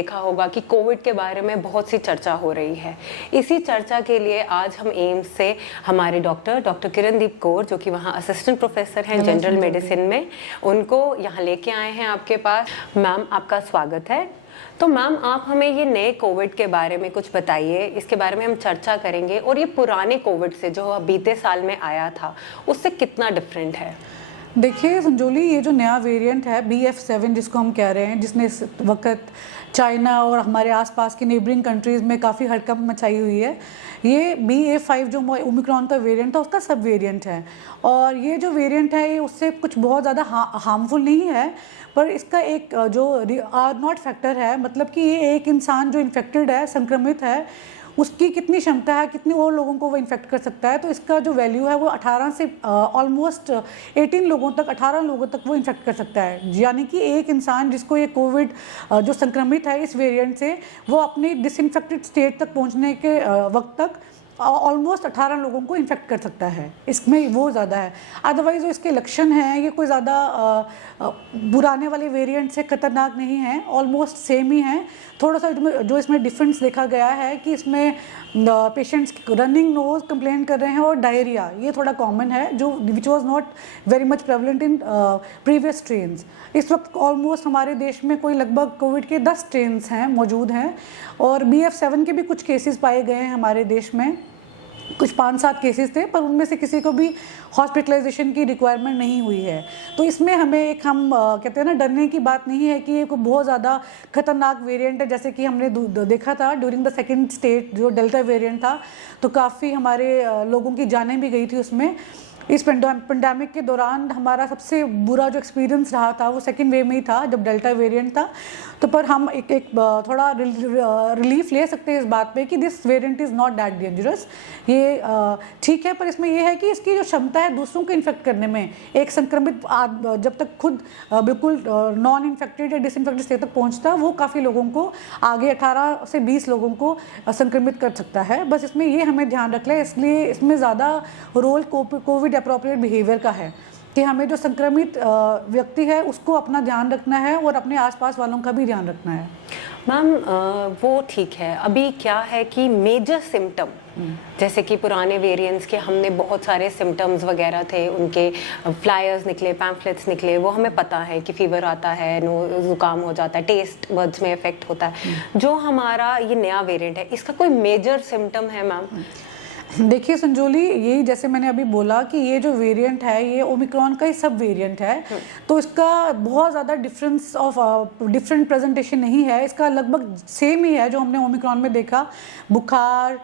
देखा होगा कि कोविड के बारे में बहुत सी चर्चा हो रही है। इसी चर्चा के लिए आज हम एम्स से हमारे डॉक्टर किरणदीप कौर, जो कि वहाँ असिस्टेंट प्रोफेसर हैं जनरल मेडिसिन में, उनको यहाँ लेके आए हैं आपके पास। मैम, आपका स्वागत है। तो मैम, आप हमें ये नए कोविड के बारे में कुछ बताइए। इसके बारे में हम चर्चा करेंगे और ये पुराने कोविड से जो बीते साल में आया था उससे कितना डिफरेंट है। देखिए संजोली, ये जो नया वेरिएंट है BF7 जिसको हम कह रहे हैं, जिसने इस वक्त चाइना और हमारे आसपास की नेबरिंग कंट्रीज़ में काफ़ी हड़कंप मचाई हुई है, ये BA5 जो ओमिक्रॉन का वेरिएंट था उसका सब वेरिएंट है। और ये जो वेरिएंट है ये उससे कुछ बहुत ज़्यादा हार्मफुल नहीं है, पर इसका एक जो आर नॉट फैक्टर है, मतलब कि ये एक इंसान जो इन्फेक्टेड है, संक्रमित है, उसकी कितनी क्षमता है, कितने और लोगों को वो इन्फेक्ट कर सकता है। तो इसका जो वैल्यू है वो 18 से ऑलमोस्ट 18 लोगों तक, 18 लोगों तक वो इन्फेक्ट कर सकता है। यानी कि एक इंसान जिसको ये कोविड जो संक्रमित है इस वेरिएंट से, वो अपनी डिसइंफेक्टेड स्टेट तक पहुंचने के वक्त तक ऑलमोस्ट 18 लोगों को इन्फेक्ट कर सकता है। इसमें वो ज़्यादा है। अदरवाइज जो इसके लक्षण हैं ये कोई ज़्यादा पुराने वाले वेरिएंट से खतरनाक नहीं है, ऑलमोस्ट सेम ही है। थोड़ा सा जो इसमें डिफरेंस देखा गया है कि इसमें पेशेंट्स रनिंग नोज कंप्लेन कर रहे हैं और डायरिया, ये थोड़ा कॉमन है, जो which was not very much prevalent in previous strains. इस वक्त ऑलमोस्ट हमारे देश में कोई लगभग कोविड के 10 स्ट्रेन्स हैं, मौजूद हैं, और BF7 के भी कुछ केसेस पाए गए हैं हमारे देश में। कुछ 5-7 केसेस थे, पर उनमें से किसी को भी हॉस्पिटलाइजेशन की रिक्वायरमेंट नहीं हुई है। तो इसमें हमें कहते हैं ना, डरने की बात नहीं है कि ये कोई बहुत ज़्यादा खतरनाक वेरिएंट है। जैसे कि हमने देखा था ड्यूरिंग द सेकंड स्टेज जो डेल्टा वेरिएंट था, तो काफ़ी हमारे लोगों की जानें भी गई थी उसमें। इस पेंडेमिक के दौरान हमारा सबसे बुरा जो एक्सपीरियंस रहा था वो सेकेंड वेव में ही था, जब डेल्टा वेरिएंट था। तो पर हम एक थोड़ा रिलीफ ले सकते हैं इस बात पे कि this variant is not that dangerous. ये ठीक है, पर इसमें ये है कि इसकी जो क्षमता है दूसरों को इन्फेक्ट करने में, एक संक्रमित जब तक खुद बिल्कुल नॉन इन्फेक्टेड या डिसइंफेक्टेड स्टेट तक पहुँचता, वो काफ़ी लोगों को, आगे 18 से 20 लोगों को संक्रमित कर सकता है। बस इसमें ये हमें ध्यान रखना है। इसलिए इसमें ज़्यादा रोल कोविड अप्रोप्रिएट बिहेवियर का है कि हमें जो संक्रमित व्यक्ति है उसको अपना ध्यान रखना है और अपने आसपास वालों का भी ध्यान रखना है। मैम, वो ठीक है। अभी क्या है कि मेजर सिम्टम, जैसे कि पुराने वेरिएंट्स के हमने बहुत सारे सिम्टम्स वगैरह थे, उनके फ्लायर्स निकले, पैम्फलेट्स निकले, वो हमें पता है कि फीवर आता है, जुकाम हो जाता है, टेस्ट बड्स में इफेक्ट होता है। जो हमारा ये नया वेरिएंट है, इसका कोई मेजर सिम्टम है मैम? देखिए संजोली, यही जैसे मैंने अभी बोला कि ये जो वेरिएंट है ये ओमिक्रॉन का ही सब वेरिएंट है, तो इसका बहुत ज़्यादा डिफरेंट प्रेजेंटेशन नहीं है। इसका लगभग सेम ही है जो हमने ओमिक्रॉन में देखा। बुखार,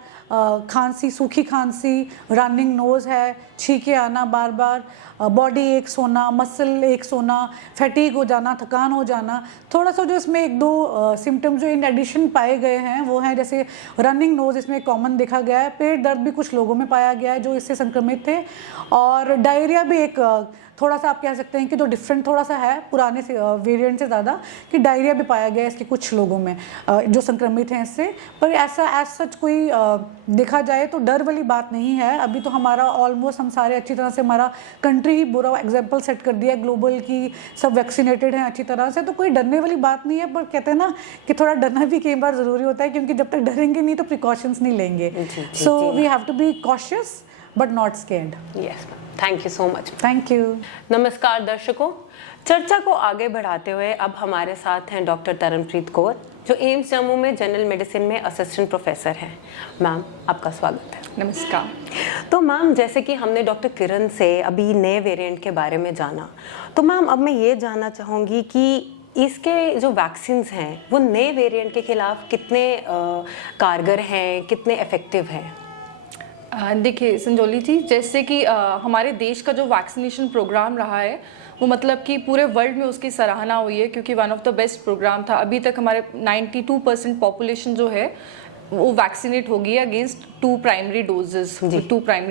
खांसी, सूखी खांसी, रनिंग नोज है, छींके आना बार बार, बॉडी एक सोना, मसल एक सोना, फैटीग हो जाना, थकान हो जाना। थोड़ा सा जो इसमें 1-2 सिम्टम जो इन एडिशन पाए गए हैं वो हैं, जैसे रनिंग नोज इसमें कॉमन देखा गया है, पेट दर्द भी कुछ लोगों में पाया गया है जो इससे संक्रमित थे, और डायरिया भी एक थोड़ा सा आप कह सकते हैं कि जो डिफरेंट थोड़ा सा है पुराने से वेरिएंट से ज़्यादा, कि डायरिया भी पाया गया है इसके कुछ लोगों में जो संक्रमित हैं इससे। पर ऐसा एज सच कोई देखा जाए तो डर वाली बात नहीं है। अभी तो हमारा ऑलमोस्ट हम सारे अच्छी तरह से, हमारा कंट्री ही बुरा एग्जाम्पल सेट कर दिया है ग्लोबल की, सब वैक्सीनेटेड हैं अच्छी तरह से, तो कोई डरने वाली बात नहीं है। पर कहते हैं ना कि थोड़ा डरना भी कई बार ज़रूरी होता है, क्योंकि जब तक डरेंगे नहीं तो प्रिकॉशंस नहीं लेंगे। So we have to be cautious but not scared. Yes ma'am, thank you so much. Thank you. नमस्कार दर्शकों, चर्चा को आगे बढ़ाते हुए अब हमारे साथ हैं डॉक्टर तरनप्रीत कौर, जो एम्स जम्मू में जनरल मेडिसिन में असिस्टेंट प्रोफेसर हैं। मैम, आपका स्वागत है। नमस्कार। तो मैम, जैसे कि हमने डॉक्टर किरण से अभी नए वेरिएंट के बारे में जाना, तो मैम अब मैं ये जानना चाहूँगी कि इसके जो वैक्सीन्स हैं वो नए वेरिएंट के खिलाफ कितने कारगर हैं, कितने इफेक्टिव हैं? देखिए संजोली जी, जैसे कि हमारे देश का जो वैक्सीनेशन प्रोग्राम रहा है वो मतलब कि पूरे वर्ल्ड में उसकी सराहना हुई है, क्योंकि one of the best program था। अभी तक हमारे 92% पॉपुलेशन जो है वो वैक्सीनेट हो गई है अगेंस्ट 2 प्राइमरी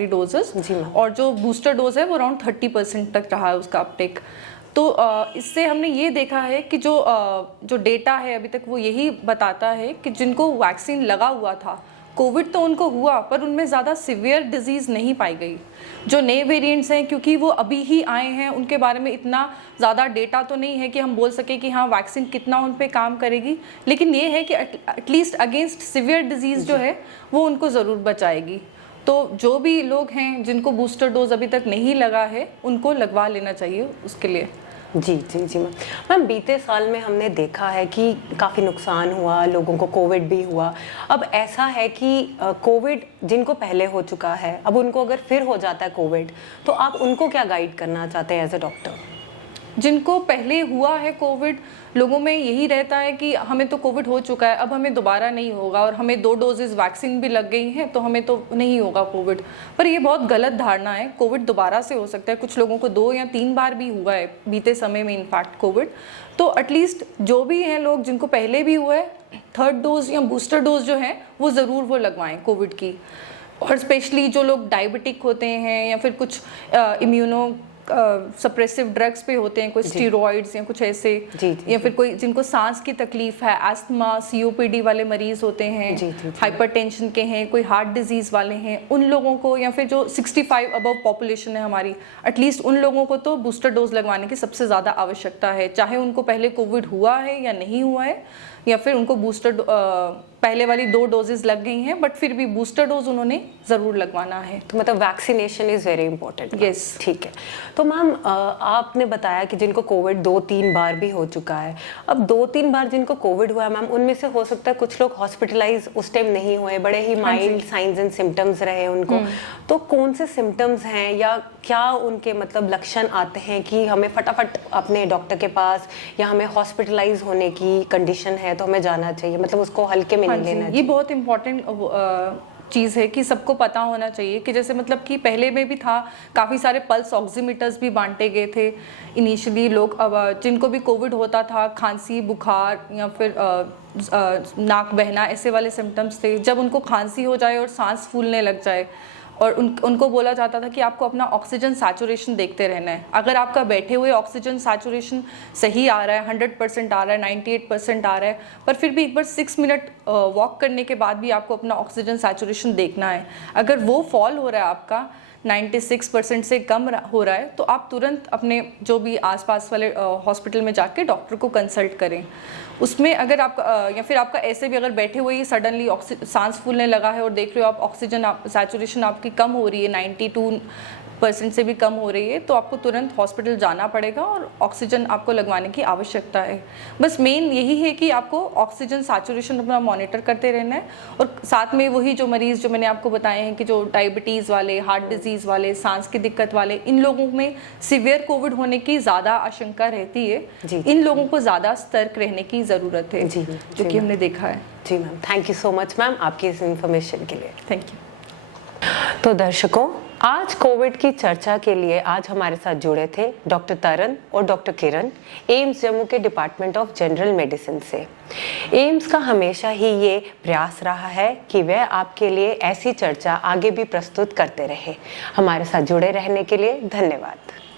डोजेस, और जो बूस्टर डोज है वो अराउंड 30% तक रहा है उसका अपटेक। तो इससे हमने ये देखा है कि जो डेटा है अभी तक वो यही बताता है कि जिनको वैक्सीन लगा हुआ था कोविड तो उनको हुआ पर उनमें ज़्यादा सिवियर डिजीज़ नहीं पाई गई। जो नए वेरिएंट्स हैं क्योंकि वो अभी ही आए हैं, उनके बारे में इतना ज़्यादा डेटा तो नहीं है कि हम बोल सकें कि हाँ वैक्सीन कितना उन पे काम करेगी, लेकिन ये है कि एटलीस्ट अगेंस्ट सिवियर डिजीज़ जो है वो उनको ज़रूर बचाएगी। तो जो भी लोग हैं जिनको बूस्टर डोज अभी तक नहीं लगा है उनको लगवा लेना चाहिए उसके लिए। जी जी जी मैम, बीते साल में हमने देखा है कि काफ़ी नुकसान हुआ, लोगों को कोविड भी हुआ। अब ऐसा है कि कोविड जिनको पहले हो चुका है, अब उनको अगर फिर हो जाता है कोविड, तो आप उनको क्या गाइड करना चाहते हैं एज ए डॉक्टर? जिनको पहले हुआ है कोविड, लोगों में यही रहता है कि हमें तो कोविड हो चुका है, अब हमें दोबारा नहीं होगा और हमें 2 डोजेस वैक्सीन भी लग गई हैं तो हमें तो नहीं होगा कोविड। पर ये बहुत गलत धारणा है। कोविड दोबारा से हो सकता है, कुछ लोगों को 2 या 3 बार भी हुआ है बीते समय में इनफैक्ट कोविड। तो एटलीस्ट जो भी हैं लोग जिनको पहले भी हुआ है, 3rd डोज या बूस्टर डोज जो है वो ज़रूर वो लगवाएं कोविड की। और स्पेशली जो लोग डायबिटिक होते हैं या फिर कुछ इम्यूनो सप्रेसिव ड्रग्स पे होते हैं, कोई स्टीरॉइड्स या कुछ ऐसे, या फिर कोई जिनको सांस की तकलीफ है, अस्थमा, COPD वाले मरीज होते हैं, हाइपरटेंशन के हैं, कोई हार्ट डिजीज वाले हैं, उन लोगों को, या फिर जो 65 अबव पॉपुलेशन है हमारी, एटलीस्ट उन लोगों को तो बूस्टर डोज लगवाने की सबसे ज़्यादा आवश्यकता है। चाहे उनको पहले कोविड हुआ है या नहीं हुआ है, या फिर उनको बूस्टर पहले वाली 2 डोजेस लग गई हैं बट फिर भी बूस्टर डोज उन्होंने ज़रूर लगवाना है। तो मतलब vaccination is very important. Yes, ठीक है। तो मैम आपने बताया कि जिनको कोविड 2-3 बार भी हो चुका है, अब 2-3 बार जिनको कोविड हुआ है मैम, उनमें से हो सकता है कुछ लोग हॉस्पिटलाइज उस टाइम नहीं हुए, बड़े ही माइल्ड साइंस एंड सिम्टम्स रहे उनको। तो कौन से सिम्टम्स हैं या क्या उनके मतलब लक्षण आते हैं कि हमें फटाफट अपने डॉक्टर के पास, या हमें हॉस्पिटलाइज होने की कंडीशन है तो हमें जाना चाहिए, मतलब उसको हल्के में नहीं लेना चाहिए? ये बहुत इंपॉर्टेंट चीज़ है कि सबको पता होना चाहिए कि जैसे मतलब कि पहले में भी था, काफ़ी सारे पल्स ऑक्सीमीटर्स भी बांटे गए थे इनिशियली। लोग अब जिनको भी कोविड होता था, खांसी, बुखार या फिर नाक बहना, ऐसे वाले सिम्टम्स थे, जब उनको खांसी हो जाए और सांस फूलने लग जाए और उनको बोला जाता था कि आपको अपना ऑक्सीजन सैचुरेशन देखते रहना है। अगर आपका बैठे हुए ऑक्सीजन सैचुरेशन सही आ रहा है, 100% आ रहा है, 98% आ रहा है, पर फिर भी एक बार 6 मिनट वॉक करने के बाद भी आपको अपना ऑक्सीजन सैचुरेशन देखना है। अगर वो फॉल हो रहा है आपका 96% से कम हो रहा है, तो आप तुरंत अपने जो भी आसपास वाले हॉस्पिटल में जाके डॉक्टर को कंसल्ट करें। उसमें अगर आप या फिर आपका ऐसे भी अगर बैठे हुए ही सडनली सांस फूलने लगा है और देख रहे हो आप ऑक्सीजन सैचुरेशन आपकी कम हो रही है, 92% से भी कम हो रही है, तो आपको तुरंत हॉस्पिटल जाना पड़ेगा और ऑक्सीजन आपको लगवाने की आवश्यकता है। बस मेन यही है कि आपको ऑक्सीजन सैचुरेशन अपना मॉनिटर करते रहना है। और साथ में वही जो मरीज़ जो मैंने आपको बताए हैं कि जो डायबिटीज़ वाले, हार्ट डिजीज़ वाले, सांस की दिक्कत वाले, इन लोगों में सीवियर कोविड होने की ज़्यादा आशंका रहती है। इन लोगों को ज़्यादा सतर्क रहने की ज़रूरत है, जो कि हमने देखा है। जी ma'am, thank you so much ma'am आपकी इस इन्फॉर्मेशन के लिए। Thank you. तो दर्शकों, आज कोविड की चर्चा के लिए आज हमारे साथ जुड़े थे डॉक्टर तरन और डॉक्टर किरण, एम्स जम्मू के डिपार्टमेंट ऑफ जनरल मेडिसिन से। एम्स का हमेशा ही ये प्रयास रहा है कि वह आपके लिए ऐसी चर्चा आगे भी प्रस्तुत करते रहे। हमारे साथ जुड़े रहने के लिए धन्यवाद।